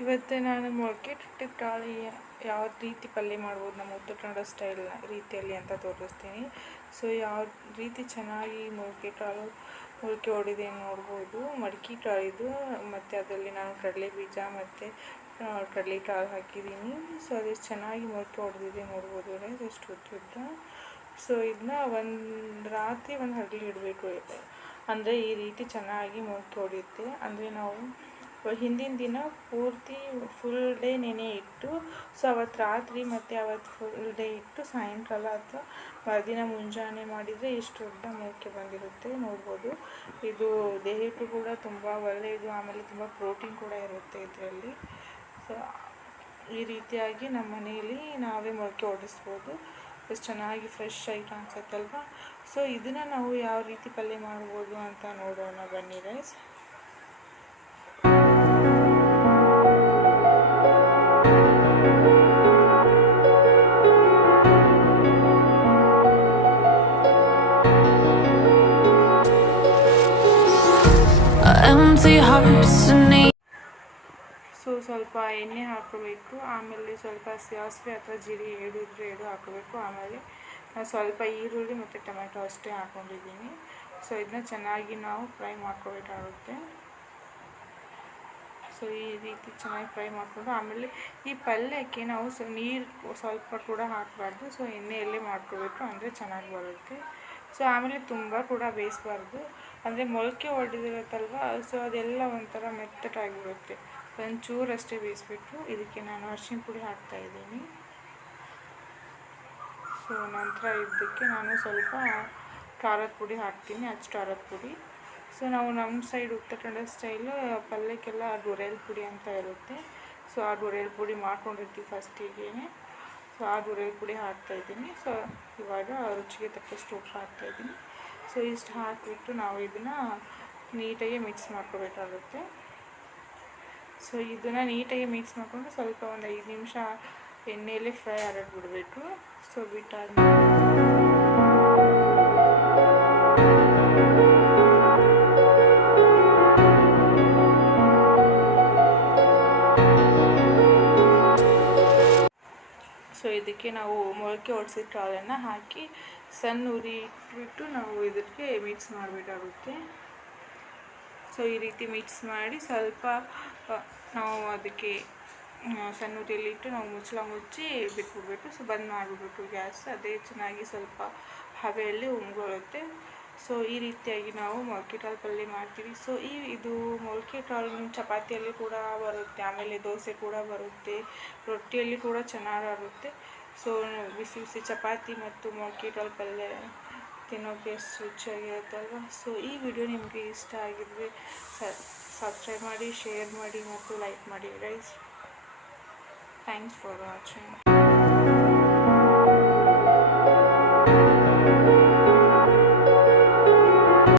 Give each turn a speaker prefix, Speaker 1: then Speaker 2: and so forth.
Speaker 1: ಇವತ್ತು ನಾನು ಮೊಳಕೆ ಕಟ್ಟಿದ ಕಾಳಿ ಯಾವ ರೀತಿ ಪಲ್ಯ ಮಾಡ್ಬೋದು ನಮ್ಮ ಉತ್ತರ ಕನ್ನಡ ಸ್ಟೈಲ್ ರೀತಿಯಲ್ಲಿ ಅಂತ ತೋರಿಸ್ತೀನಿ. ಸೊ ಯಾವ ರೀತಿ ಚೆನ್ನಾಗಿ ಮೊಳಕೆ ಕಾಳು ಮೊಳಕೆ ಹೊಡಿದೆ ನೋಡ್ಬೋದು. ಮಡಿಕೆ ಕಾಳಿದು ಮತ್ತು ಅದರಲ್ಲಿ ನಾನು ಕಡಲೆ ಬೀಜ ಮತ್ತು ಕಡಲೆ ಕಾಳು ಹಾಕಿದ್ದೀನಿ. ಸೊ ಅದು ಚೆನ್ನಾಗಿ ಮೊಳಕೆ ಹೊಡೆದಿದೆ ನೋಡ್ಬೋದು ಎಷ್ಟು ಉದ್ದುದ್ದ ಸೊ ಇದನ್ನ ಒಂದು ರಾತ್ರಿ ಒಂದು ಹಗಲು ಇಡಬೇಕು. ಅಂದರೆ ಈ ರೀತಿ ಚೆನ್ನಾಗಿ ಮೊಳಕೆ ಹೊಡೆಯುತ್ತೆ. ಅಂದರೆ ನಾವು ಹಿಂದಿನ ದಿನ ಪೂರ್ತಿ ಫುಲ್ ಡೇ ನೆನೆ ಇಟ್ಟು ಸೊ ಅವತ್ತು ರಾತ್ರಿ ಮತ್ತು ಅವತ್ತು ಫುಲ್ ಡೇ ಇಟ್ಟು ಸಾಯಂಕಾಲ ಅಥವಾ ಮರುದಿನ ಮುಂಜಾನೆ ಮಾಡಿದರೆ ಇಷ್ಟು ದೊಡ್ಡ ಮೂಕೆ ಬಂದಿರುತ್ತೆ ನೋಡ್ಬೋದು. ಇದು ದೇಹಕ್ಕೂ ಕೂಡ ತುಂಬ ಒಳ್ಳೆಯದು ಆಮೇಲೆ ತುಂಬ ಪ್ರೋಟೀನ್ ಕೂಡ ಇರುತ್ತೆ ಇದರಲ್ಲಿ. ಸೊ ಈ ರೀತಿಯಾಗಿ ನಮ್ಮ ಮನೆಯಲ್ಲಿ ನಾವೇ ಮೊಳಕೆ ಓಡಿಸ್ಬೋದು ಎಷ್ಟು ಚೆನ್ನಾಗಿ ಫ್ರೆಶ್ ಆಗಿ ಕಾಣಿಸುತ್ತಲ್ವ? ಸೊ ಇದನ್ನು ನಾವು ಯಾವ ರೀತಿ ಪಲ್ಯ ಮಾಡ್ಬೋದು ಅಂತ ನೋಡೋಣ ಬನ್ನಿ ರೈಸ್ ಸೊ ಸ್ವಲ್ಪ ಎಣ್ಣೆ ಹಾಕೋಬೇಕು, ಆಮೇಲೆ ಸ್ವಲ್ಪ ಸಾಸಿವೆ ಅಥವಾ ಜೀರಿಗೆ ಏಡಿದ್ರೆ ಎರಡು ಹಾಕೋಬೇಕು, ಆಮೇಲೆ ನಾನು ಸ್ವಲ್ಪ ಈರುಳ್ಳಿ ಮತ್ತು ಟೊಮೆಟೊ ಅಷ್ಟೇ ಹಾಕೊಂಡಿದ್ದೀನಿ. ಸೊ ಇದನ್ನ ಚೆನ್ನಾಗಿ ನಾವು ಫ್ರೈ ಮಾಡ್ಕೋಬೇಕಾಗುತ್ತೆ. ಸೊ ಈ ರೀತಿ ಚೆನ್ನಾಗಿ ಫ್ರೈ ಮಾಡಿಕೊಂಡು, ಆಮೇಲೆ ಈ ಪಲ್ಯಕ್ಕೆ ನಾವು ಸೊ ನೀರು ಸ್ವಲ್ಪ ಕೂಡ ಹಾಕಬಾರ್ದು. ಸೊ ಎಣ್ಣೆಯಲ್ಲೇ ಮಾಡ್ಕೋಬೇಕು, ಅಂದರೆ ಚೆನ್ನಾಗಿ ಬರುತ್ತೆ. ಸೊ ಆಮೇಲೆ ತುಂಬ ಕೂಡ ಬೇಯಿಸ್ಬಾರ್ದು. ಅಂದರೆ ಮೊಳಕೆ ಹೊಡೆದಿರುತ್ತಲ್ವ ಸೊ ಅದೆಲ್ಲ ಒಂಥರ ಮೆತ್ತಟಾಗಿರುತ್ತೆ ಒಂಚೂರು ಅಷ್ಟೇ ಬೇಯಿಸ್ಬಿಟ್ಟು ಇದಕ್ಕೆ ನಾನು ಅರ್ಶಿನ ಪುಡಿ ಹಾಕ್ತಾಯಿದ್ದೀನಿ ಸೊ ನಂತರ ಇದಕ್ಕೆ ನಾನು ಸ್ವಲ್ಪ ಖಾರದ ಪುಡಿ ಹಾಕ್ತೀನಿ ಅಷ್ಟು ಖಾರದ ಪುಡಿ. ಸೊ ನಾವು ನಮ್ಮ ಸೈಡ್ ಉತ್ತರ ಕನ್ನಡ ಸ್ಟೈಲು ಪಲ್ಯಕ್ಕೆಲ್ಲ ಡೊರೆಲ್ ಪುಡಿ ಅಂತ ಇರುತ್ತೆ. ಸೊ ಆ ಡೊರೆಲ್ ಪುಡಿ ಮಾಡ್ಕೊಂಡಿರ್ತೀವಿ ಫಸ್ಟಿಗೆ ಸೊ ಆ ಡೊರೆಲ್ ಪುಡಿ ಹಾಕ್ತಾಯಿದ್ದೀನಿ ಸೊ ಇವಾಗ ರುಚಿಗೆ ತಕ್ಕಷ್ಟು ಉಪ್ಪು ಹಾಕ್ತಾಯಿದ್ದೀನಿ ಸೊ ಇಷ್ಟು ಹಾಕಿಬಿಟ್ಟು ನಾವು ಇದನ್ನು ನೀಟಾಗಿ ಮಿಕ್ಸ್ ಮಾಡ್ಕೋಬೇಕಾಗುತ್ತೆ. ಸೊ ಇದನ್ನು ನೀಟಾಗಿ ಮಿಕ್ಸ್ ಮಾಡಿಕೊಂಡು ಸ್ವಲ್ಪ ಒಂದು ಐದು ನಿಮಿಷ ಎಣ್ಣೆಯಲ್ಲೇ ಫ್ರೈ ಆಗಿ ಬಿಡಬೇಕು ಸೊ ಬಿಟ್ಟಾದ್ಮೇಲೆ ಸೊ ಇದಕ್ಕೆ ನಾವು ಮೊಳಕೆ ಒಡೆಸಿದ ಕಾಳನ್ನು ಹಾಕಿ ಸಣ್ಣ ಉರಿ ಇಟ್ಬಿಟ್ಟು ನಾವು ಇದಕ್ಕೆ ಮಿಕ್ಸ್ ಮಾಡಬೇಕಾಗುತ್ತೆ. ಸೊ ಈ ರೀತಿ ಮಿಕ್ಸ್ ಮಾಡಿ ಸ್ವಲ್ಪ ನಾವು ಅದಕ್ಕೆ ಸಣ್ಣ ಉರಿಯಲ್ಲಿ ಇಟ್ಟು ನಾವು ಮುಚ್ಚಳ ಮುಚ್ಚಿ ಬಿಟ್ಬಿಡ್ಬೇಕು. ಸೊ ಬಂದ್ ಮಾಡಿಬಿಡ್ಬೇಕು ಗ್ಯಾಸ್. ಅದೇ ಚೆನ್ನಾಗಿ ಸ್ವಲ್ಪ ಹವೆಯಲ್ಲಿ ಉಂಗೊಳ್ಳುತ್ತೆ ಸೊ ಈ ರೀತಿಯಾಗಿ ನಾವು ಮೊಳಕೆ ಕಾಳು ಪಲ್ಯ ಮಾಡ್ತೀವಿ. ಸೊ ಈ ಇದು ಮೊಳಕೆ ಕಾಳು ಚಪಾತಿಯಲ್ಲಿ ಕೂಡ ಬರುತ್ತೆ. ಆಮೇಲೆ ದೋಸೆ ಕೂಡ ಬರುತ್ತೆ. ರೊಟ್ಟಿಯಲ್ಲಿ ಕೂಡ ಚೆನ್ನಾಗಾಗುತ್ತೆ. ಸೊ ಬಿಸಿ ಬಿಸಿ ಚಪಾತಿ ಮತ್ತು ಮೊಳಕೆ ಕಾಳು ಪಲ್ಯ ತಿನ್ನೋಕ್ಕೆ ಎಷ್ಟು ರುಚಿಯಾಗಿರುತ್ತಲ್ವ? ಸೊ ಈ ವಿಡಿಯೋ ನಿಮಗೆ ಇಷ್ಟ ಆಗಿದ್ರೆ ಸಬ್ಸ್ಕ್ರೈಬ್ ಮಾಡಿ ಶೇರ್ ಮಾಡಿ ಮತ್ತು ಲೈಕ್ ಮಾಡಿ ಗೈಸ್ ಥ್ಯಾಂಕ್ಸ್ ಫಾರ್ ವಾಚಿಂಗ್